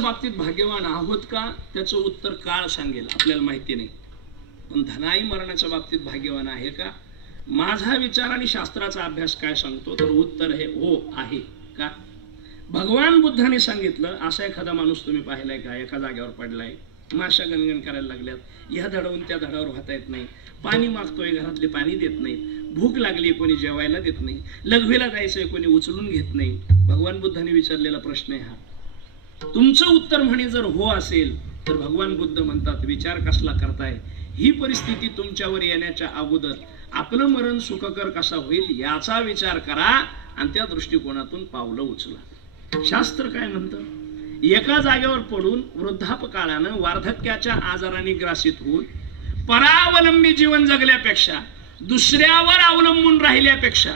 बाबतीत भाग्यवान आहोत का त्याचं उत्तर काळ सांगेल, आपल्याला माहिती नाही. पण धनाई मरणाच्या बाबतीत भाग्यवान आहे का? माझा विचार आणि शास्त्राचा अभ्यास काय सांगतो तर उत्तर हे हो आहे. का? भगवान बुद्धाने सांगितलं, असा एखादा माणूस तुम्ही पाहिलाय का एका जागेवर पडलाय, माशा गणगण करायला लागल्यात, ह्या धडावून त्या धडावर वाहता येत नाही, पाणी मागतोय घरातले पाणी देत नाही, भूक लागली कोणी जेवायला देत नाही, लघवीला जायचंय कोणी उचलून घेत नाही. भगवान बुद्धाने विचारलेला प्रश्न आहे हा. तुमचं उत्तर म्हणे जर हो असेल तर भगवान बुद्ध म्हणतात विचार कसला करताय, ही परिस्थिती तुमच्यावर येण्याच्या अगोदर आपलं मरण सुखकर कसा होईल याचा विचार करा आणि त्या दृष्टिकोनातून पावलं उचला. शास्त्र काय म्हणतं? एका जागेवर पडून वृद्धापकाळानं वार्धक्याच्या आजाराने ग्रासित होऊन परावलंबी जीवन जगल्यापेक्षा, दुसऱ्यावर अवलंबून राहिल्यापेक्षा,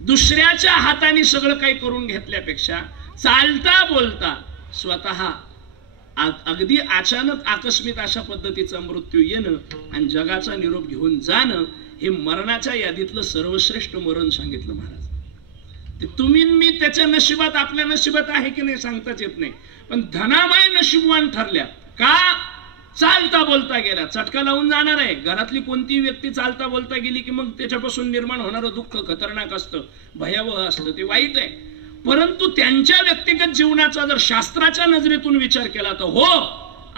दुसऱ्याच्या हाताने सगळं काही करून घेतल्यापेक्षा चालता बोलता स्वतः अगदी अचानक आकस्मिक अशा पद्धतीचा मृत्यू येणं आणि जगाचा निरोप घेऊन जाणं हे मरणाच्या यादीतलं सर्वश्रेष्ठ मरण सांगितलं महाराज. तुम्ही मी त्याच्या नशिबात आपल्या नशिबात आहे की नाही सांगताच येत नाही, पण धनाबाई नशीबवान ठरल्या का? चालता बोलता गेल्या. चटका लावून जाणार आहे. घरातली कोणती व्यक्ती चालता बोलता गेली की मग त्याच्यापासून निर्माण होणारं दुःख खतरनाक असतं, भयावह असतं, ते वाईट आहे. परंतु त्यांच्या व्यक्तिगत जीवनाचा जर शास्त्राच्या नजरेतून विचार केला तर हो,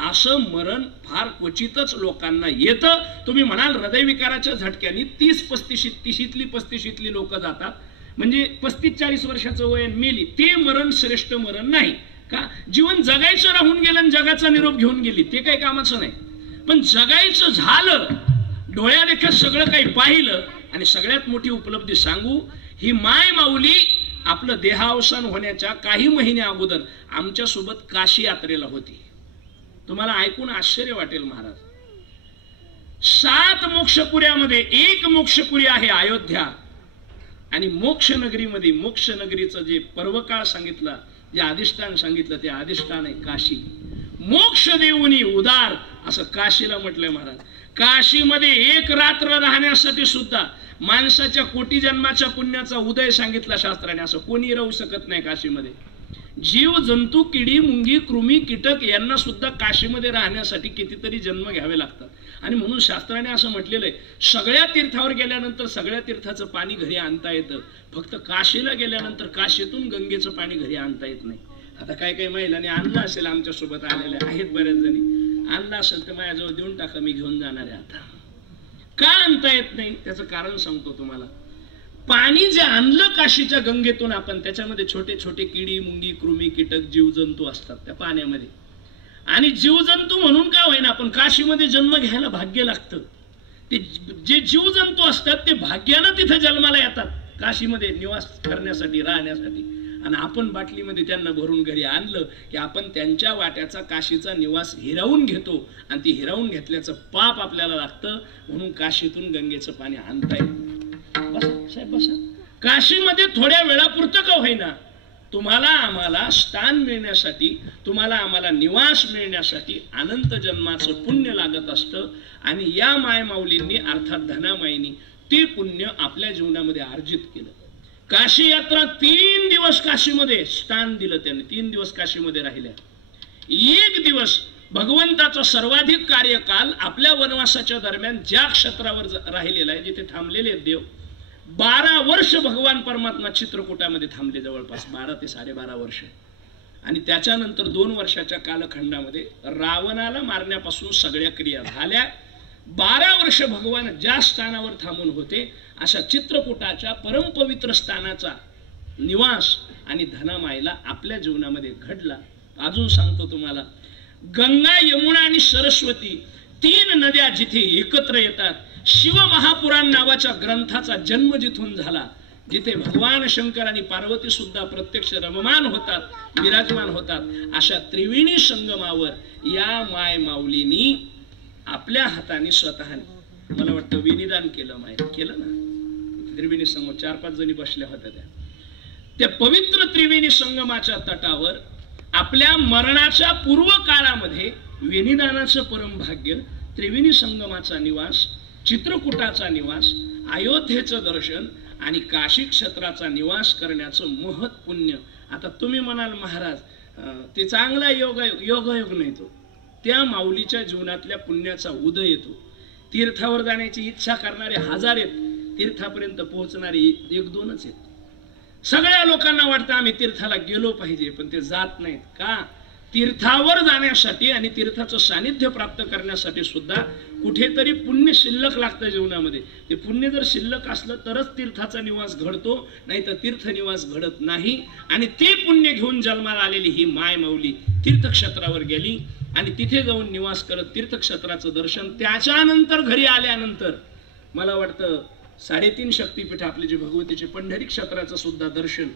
असं मरण फार क्वचितच लोकांना येतं. तुम्ही म्हणाल हृदयविकाराच्या झटक्याने 30-35 लोक जातात, म्हणजे 35-40 वर्षाचं वय मेली, ते मरण श्रेष्ठ मरण नाही का? जीवन जगायचं राहून गेलं आणि जगाचा निरोप घेऊन गेली, ते काही कामाचं नाही. पण जगायचं झालं, डोळ्यादेखत सगळं काही पाहिलं आणि सगळ्यात मोठी उपलब्धी सांगू, ही माय माऊली आपलं देहावसान होण्याच्या काही महिने अगोदर आमच्या सोबत काशी यात्रेला होती. तुम्हाला ऐकून आश्चर्य वाटेल महाराज. 7 मोक्षपुऱ्यामध्ये एक मोक्षपुरी आहे अयोध्या, आणि मोक्षनगरीमध्ये मोक्षनगरीचं जे पर्वकाळ सांगितलं, जे अधिष्ठान सांगितलं ते अधिष्ठान आहे काशी. मोक्ष देऊनी उदार असं काशीला म्हटलंय महाराज. काशीमध्ये एक रात्र राहण्यासाठी सुद्धा माणसाच्या कोटी जन्माच्या पुण्याचा उदय सांगितला शास्त्राने. असं कोणी राहू शकत नाही काशीमध्ये. जीव जंतू, किडी, मुंगी, कृमी, कीटक यांना सुद्धा काशीमध्ये राहण्यासाठी कितीतरी जन्म घ्यावे लागतात. आणि म्हणून शास्त्राने असं म्हटलेलं आहे, सगळ्या तीर्थावर गेल्यानंतर सगळ्या तीर्थाचं पाणी घरी आणता येतं, फक्त काशीला गेल्यानंतर काशीतून गंगेचं पाणी घरी आणता येत नाही. आता काही महिलांनी आणलं असेल, आमच्या सोबत आलेले आहेत बऱ्याच जणी, आणलं असेल तर माझ्याजवळ देऊन टाका, मी घेऊन जाणार आहे. आता का आणता येत नाही त्याचं कारण सांगतो तुम्हाला. पाणी जे आणलं काशीच्या गंगेतून आपण, त्याच्यामध्ये छोटे छोटे किडी, मुंगी, कृमी, कीटक, जीवजंतू असतात त्या पाण्यामध्ये. आणि जीवजंतू म्हणून का होईना आपण काशीमध्ये जन्म घ्यायला भाग्य लागतं. ते जे जीवजंतू असतात ते भाग्यानं तिथे जन्माला येतात काशीमध्ये निवास करण्यासाठी, राहण्यासाठी. आणि आपण बाटलीमध्ये त्यांना भरून घरी आणलं की आपण त्यांच्या वाट्याचा काशीचा निवास हिरावून घेतो, आणि ती हिरावून घेतल्याचं पाप आपल्याला लागतं. म्हणून काशीतून गंगेचं पाणी आणता येतं. बसा साहेब बसा. काशीमध्ये थोड्या वेळापुरतं का होईना तुम्हाला आम्हाला स्थान मिळण्यासाठी, तुम्हाला आम्हाला निवास मिळण्यासाठी अनंत जन्माचं पुण्य लागत असतं. आणि या मायमाऊलींनी अर्थात धनामाईनी ते पुण्य आपल्या जीवनामध्ये अर्जित केलं. काशी यात्रा 3 दिवस काशीमध्ये स्थान दिलं त्यांनी. 3 दिवस काशीमध्ये राहिल्या. 1 दिवस भगवंताचा सर्वाधिक कार्यकाल आपल्या वनवासाच्या दरम्यान ज्या क्षेत्रावर राहिलेला आहे, जिथे थांबलेले देव, 12 वर्ष भगवान परमात्मा चित्रकूटामध्ये थांबले, जवळपास 12 ते 12.5 वर्ष. आणि त्याच्यानंतर 2 वर्षाच्या कालखंडामध्ये रावणाला मारण्यापासून सगळ्या क्रिया झाल्या. 12 वर्ष भगवान ज्या स्थानावर थांबून होते अशा चित्रकूटाच्या परमपवित्र स्थानाचा निवास आणि धनामाईला आपल्या जीवनामध्ये घडला. अजून सांगतो तुम्हाला, गंगा, यमुना आणि सरस्वती 3 नद्या जिथे एकत्र येतात, शिव महापुराण नावाच्या ग्रंथाचा जन्म जिथून झाला, जिथे भगवान शंकर आणि पार्वती सुद्धा प्रत्यक्ष रममान होतात, विराजमान होतात, अशा त्रिवेणी संगमावर या माय माऊलीनी आपल्या हाताने स्वतःने, मला वाटतं विनिदान केलं, माहिती केलं ना. त्रिवेणी संगम 4-5 जणी बसल्या होत्या त्या पवित्र त्रिवेणी संगमाच्या तटावर आपल्या मरणाच्या पूर्व काळामध्ये विनिदानाचं परम भाग्य, त्रिवेणी संगमाचा निवास, चित्रकूटाचा निवास, अयोध्येचं दर्शन आणि काशी क्षेत्राचा निवास करण्याचं महत् पुण्य. आता तुम्ही म्हणाल महाराज ते चांगला योगायोग नाही तो, त्या माऊलीच्या जीवनातल्या पुण्याचा उदय येतो. तीर्थावर जाण्याची इच्छा करणारे हजार आहेत, तीर्थापर्यंत पोहोचणारे एक दोनच आहेत. सगळ्या लोकांना वाटतं आम्ही तीर्थाला गेलो पाहिजे, पण ते जात नाहीत. का? तीर्थावर जाण्यासाठी आणि तीर्थाचं सानिध्य प्राप्त करण्यासाठी सुद्धा कुठेतरी पुण्य शिल्लक लागतं जीवनामध्ये. ते पुण्य जर शिल्लक असलं तरच तीर्थाचा निवास घडतो, नाही तर तीर्थ निवास घडत नाही. आणि ते पुण्य घेऊन जन्माला आलेली ही माय माऊली तीर्थक्षेत्रावर गेली आणि तिथे जाऊन निवास करत तीर्थक्षेत्राचं दर्शन, त्याच्यानंतर घरी आल्यानंतर मला वाटतं 3.5 शक्तीपीठ आपले जे भगवतीचे पंढरी क्षेत्राचं सुद्धा दर्शन